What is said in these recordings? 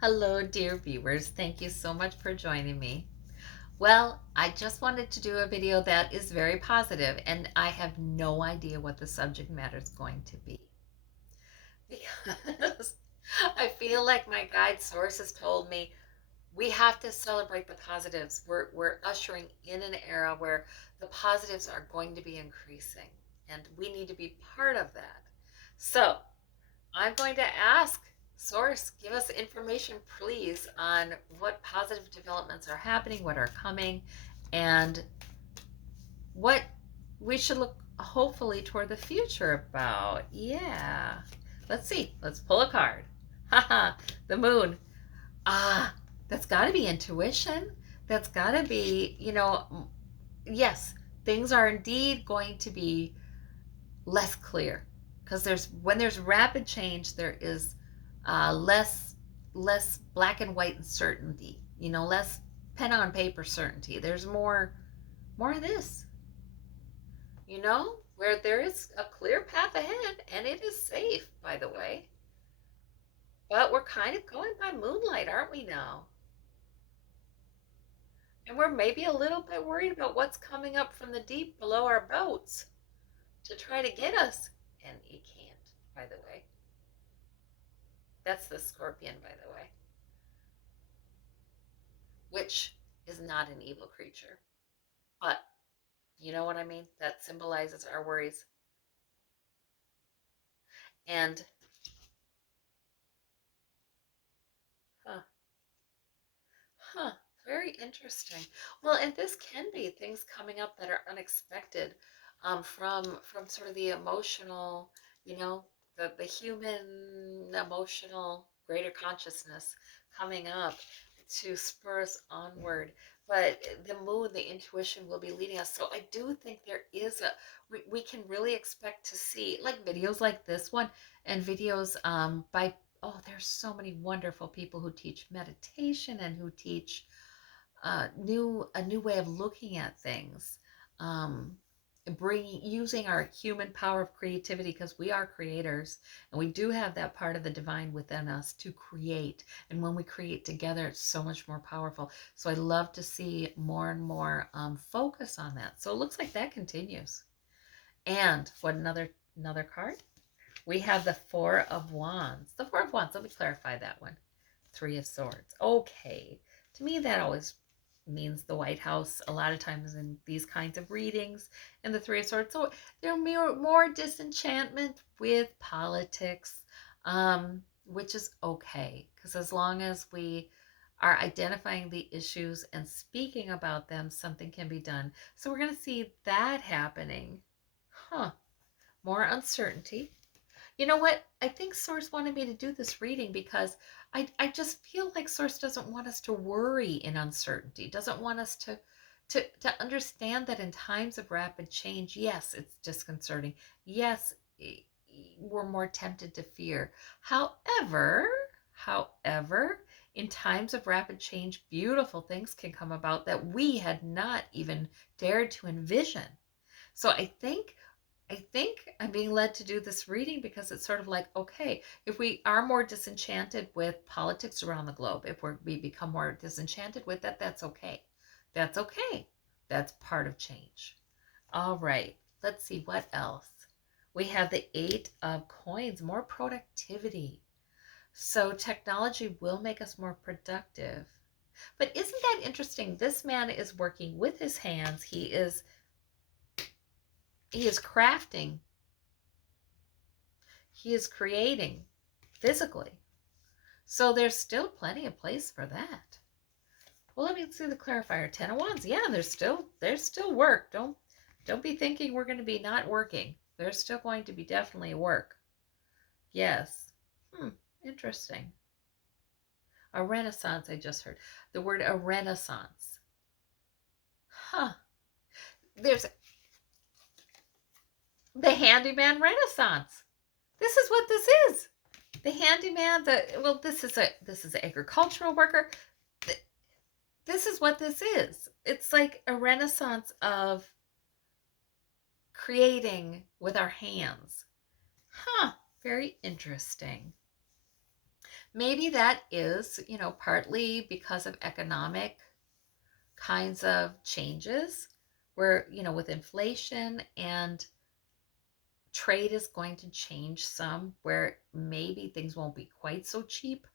Hello, dear viewers. Thank you so much for joining me. Well, I just wanted to do a video that is very positive, and I have no idea what the subject matter is going to be because I feel like my guide sources told me we have to celebrate the positives. We're ushering in an era where the positives are going to be increasing, and we need to be part of that. So, I'm going to ask Source, give us information, please, on what positive developments are happening, what are coming, and what we should look hopefully toward the future about. Yeah. Let's see. Let's pull a card. Haha, the moon. Ah, that's got to be intuition. That's got to be, yes, things are indeed going to be less clear because there's rapid change, there is less black and white certainty, less pen on paper certainty. There's more of this, where there is a clear path ahead, and it is safe, by the way. But we're kind of going by moonlight, aren't we now? And we're maybe a little bit worried about what's coming up from the deep below our boats to try to get us. And it can't, by the way. That's the scorpion, by the way, which is not an evil creature. But you know what I mean? That symbolizes our worries. And, huh, huh, very interesting. Well, and this can be things coming up that are unexpected, from sort of the emotional, you know, the human emotional greater consciousness coming up to spur us onward. But the moon, the intuition will be leading us. So I do think there is we can really expect to see like videos like this one, and videos by, oh, there's so many wonderful people who teach meditation and who teach a new way of looking at things, um, bringing using our human power of creativity, because we are creators, and we do have that part of the divine within us to create. And when we create together, it's so much more powerful. So I love to see more and more focus on that. So it looks like that continues. And what another card? We have the Four of Wands. The Four of Wands. Let me clarify that one. Three of Swords. Okay. To me, that always means the White House a lot of times in these kinds of readings, and the Three of Swords. So there more disenchantment with politics, which is okay, because as long as we are identifying the issues and speaking about them, something can be done. So we're going to see that happening. Huh. More uncertainty. You know what? I think Source wanted me to do this reading because I just feel like Source doesn't want us to worry in uncertainty, doesn't want us to understand that in times of rapid change, yes, it's disconcerting. Yes, we're more tempted to fear. However, in times of rapid change, beautiful things can come about that we had not even dared to envision. So I think I'm being led to do this reading because it's sort of like, okay, if we are more disenchanted with politics around the globe, if we become more disenchanted with that, that's okay. That's okay. That's part of change. All right, let's see what else. We have the Eight of Coins, more productivity. So technology will make us more productive. But isn't that interesting? This man is working with his hands. He is crafting, he is creating physically. So there's still plenty of place for that. Well, let me see the clarifier. Ten of Wands. Yeah, there's still work. Don't be thinking we're going to be not working. There's still going to be definitely work. Yes. Interesting. A renaissance, I just heard. The word a renaissance. Huh. There's the handyman renaissance. This is what this is. The handyman, this is an agricultural worker. This is what this is. It's like a renaissance of creating with our hands. Huh, very interesting. maybe that is, partly because of economic kinds of changes where, with inflation and trade is going to change some where maybe things won't be quite so cheap.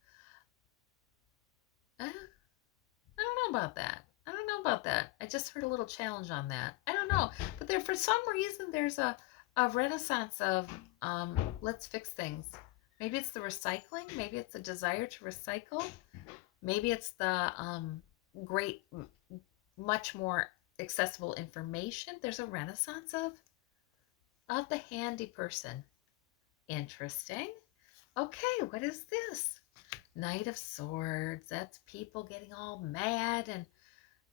I don't know about that. I don't know about that. I just heard a little challenge on that. I don't know. But there, for some reason, there's a renaissance of let's fix things. Maybe it's the recycling. Maybe it's a desire to recycle. Maybe it's the great, much more accessible information. There's a renaissance of the handy person. Interesting. Okay, what is this? Knight of Swords. That's people getting all mad and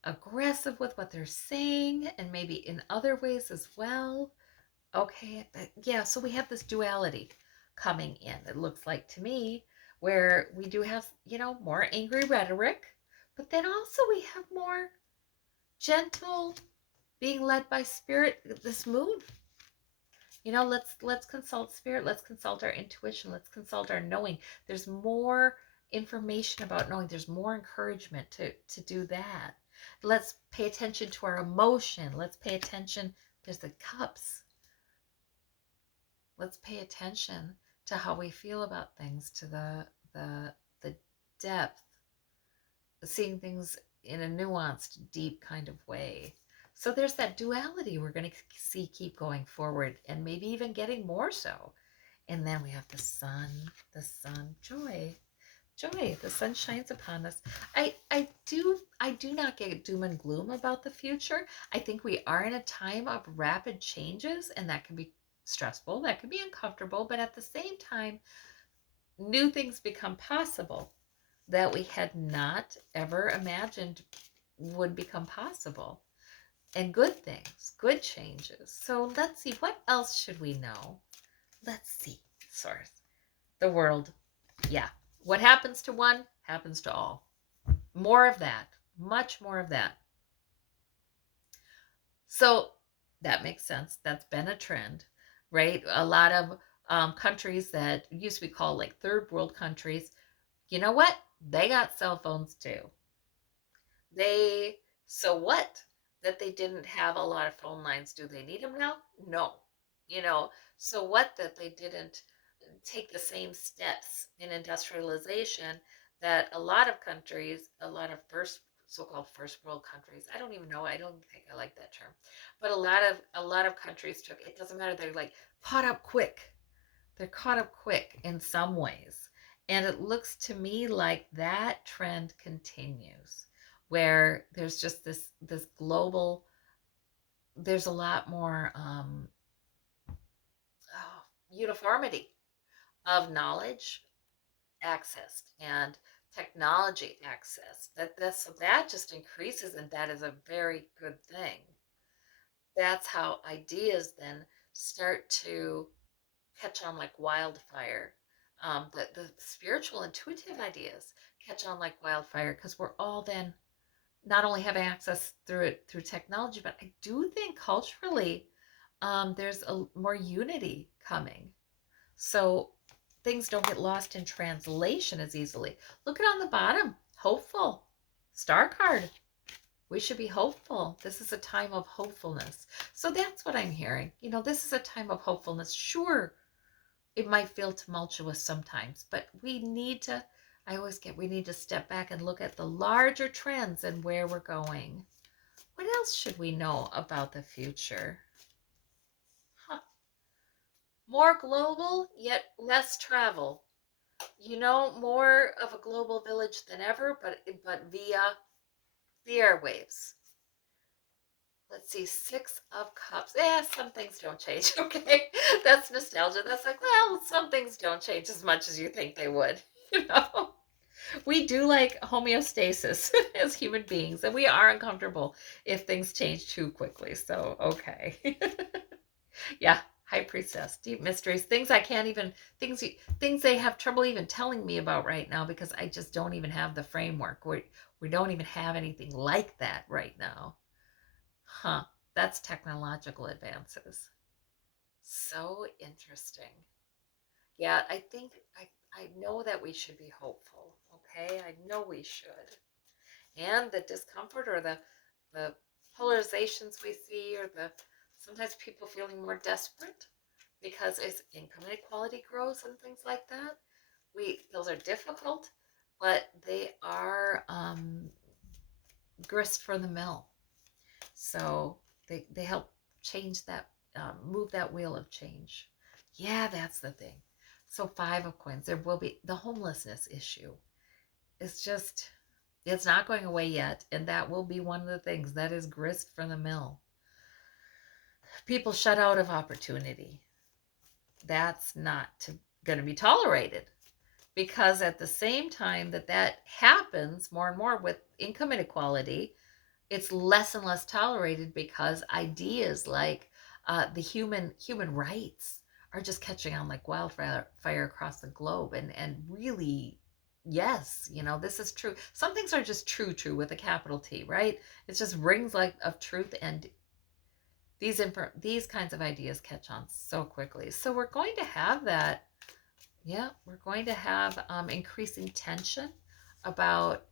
aggressive with what they're saying, and maybe in other ways as well. Okay, yeah, so we have this duality coming in, it looks like to me, where we do have, more angry rhetoric, but then also we have more gentle, being led by spirit, this mood. Let's consult spirit, let's consult our intuition, let's consult our knowing. There's more information about knowing, there's more encouragement to do that. Let's pay attention to our emotion, let's pay attention, there's the cups, let's pay attention to how we feel about things, to the depth, seeing things in a nuanced, deep kind of way. So there's that duality we're going to see keep going forward, and maybe even getting more so. And then we have the sun, joy, joy. The sun shines upon us. I do not get doom and gloom about the future. I think we are in a time of rapid changes, and that can be stressful, that can be uncomfortable, but at the same time, new things become possible that we had not ever imagined would become possible. And good things, good changes. So let's see, what else should we know? Let's see. Source. The world. Yeah. What happens to one happens to all. More of that. Much more of that. So that makes sense. That's been a trend, right? A lot of countries that used to be called like third world countries, you know what? They got cell phones too. They, so what? That they didn't have a lot of phone lines. Do they need them now? No. You know, so what that they didn't take the same steps in industrialization that a lot of countries, a lot of so-called first world countries, I don't even know, I don't think I like that term, but a lot of countries took. It doesn't matter, they're like caught up quick. They're caught up quick in some ways. And it looks to me like that trend continues, where there's just this global, there's a lot more uniformity of knowledge accessed and technology access. So that just increases, and that is a very good thing. That's how ideas then start to catch on like wildfire. The spiritual, intuitive ideas catch on like wildfire because we're all then not only having access through it through technology, but I do think culturally there's a more unity coming. So things don't get lost in translation as easily. Look at on the bottom, hopeful, star card. We should be hopeful. This is a time of hopefulness. So that's what I'm hearing. This is a time of hopefulness. Sure, it might feel tumultuous sometimes, but we need to step back and look at the larger trends and where we're going. What else should we know about the future? Huh. More global, yet less travel. More of a global village than ever, but via the airwaves. Let's see, Six of Cups. Some things don't change. Okay, that's nostalgia. That's like, well, some things don't change as much as you think they would. You know, we do like homeostasis as human beings, and we are uncomfortable if things change too quickly. So, okay. Yeah, High Priestess, deep mysteries, things I can't even, things they have trouble even telling me about right now because I just don't even have the framework. We don't even have anything like that right now. Huh, that's technological advances. So interesting. Yeah, I know that we should be hopeful. Okay, I know we should. And the discomfort or the polarizations we see, or the sometimes people feeling more desperate because as income inequality grows and things like that, we those are difficult, but they are grist for the mill. So they help change that, move that wheel of change. Yeah, that's the thing. So 5 of coins, there will be the homelessness issue. It's just, it's not going away yet, and that will be one of the things that is grist for the mill. People shut out of opportunity. That's not going to be tolerated, because at the same time that that happens more and more with income inequality, it's less and less tolerated, because ideas like the human rights are just catching on like wildfire across the globe, and really, yes, this is true. Some things are just true with a capital T, right? It's just rings like of truth, and these kinds of ideas catch on so quickly. So we're going to have that. Yeah, we're going to have increasing tension about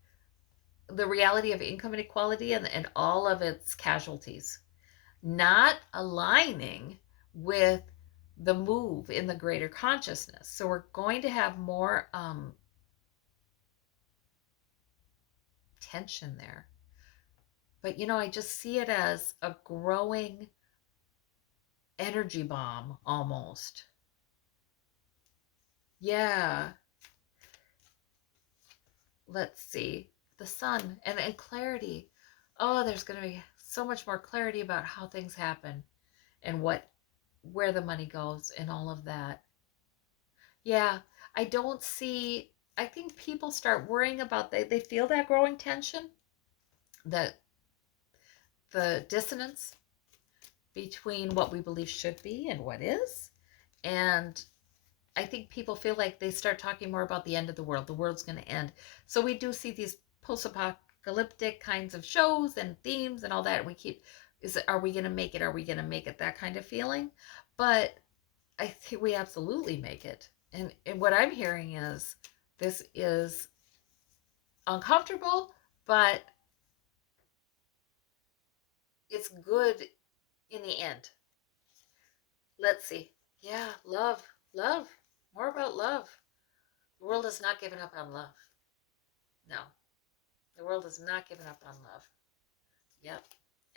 the reality of income inequality and all of its casualties, not aligning with the move in the greater consciousness. So we're going to have more tension there. But, I just see it as a growing energy bomb almost. Yeah. Let's see. The sun and clarity. Oh, there's going to be so much more clarity about how things happen and where the money goes and all of that. Yeah, I don't see, I think people start worrying about, they feel that growing tension, that the dissonance between what we believe should be and what is. And I think people feel like they start talking more about the end of the world. The world's going to end. So we do see these post-apocalyptic kinds of shows and themes and all that. And we keep, are we going to make it? Are we going to make it? That kind of feeling. But I think we absolutely make it. And what I'm hearing is this is uncomfortable, but it's good in the end. Let's see. Yeah, love, love, more about love. The world has not given up on love. No, the world has not given up on love. Yep.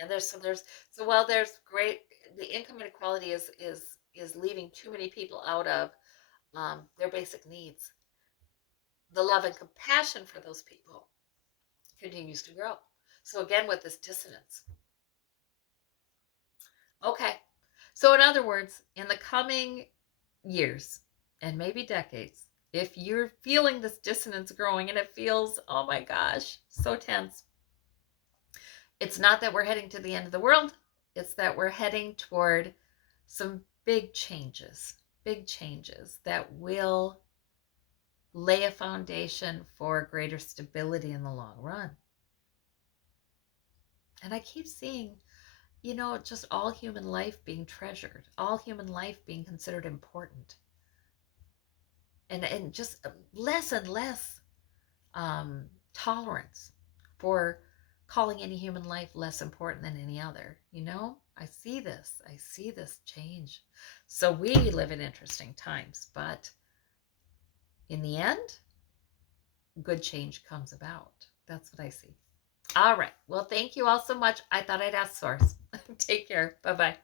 And so while there's great, the income inequality is leaving too many people out of their basic needs. The love and compassion for those people continues to grow. So again, with this dissonance. Okay. So in other words, in the coming years and maybe decades, if you're feeling this dissonance growing and it feels, oh my gosh, so tense, it's not that we're heading to the end of the world. It's that we're heading toward some big changes that will lay a foundation for greater stability in the long run. And I keep seeing, just all human life being treasured, all human life being considered important, and just less and less tolerance for calling any human life less important than any other. I see this change. So we live in interesting times, but in the end, good change comes about. That's what I see. All right. Well, thank you all so much. I thought I'd ask Source. Take care. Bye bye.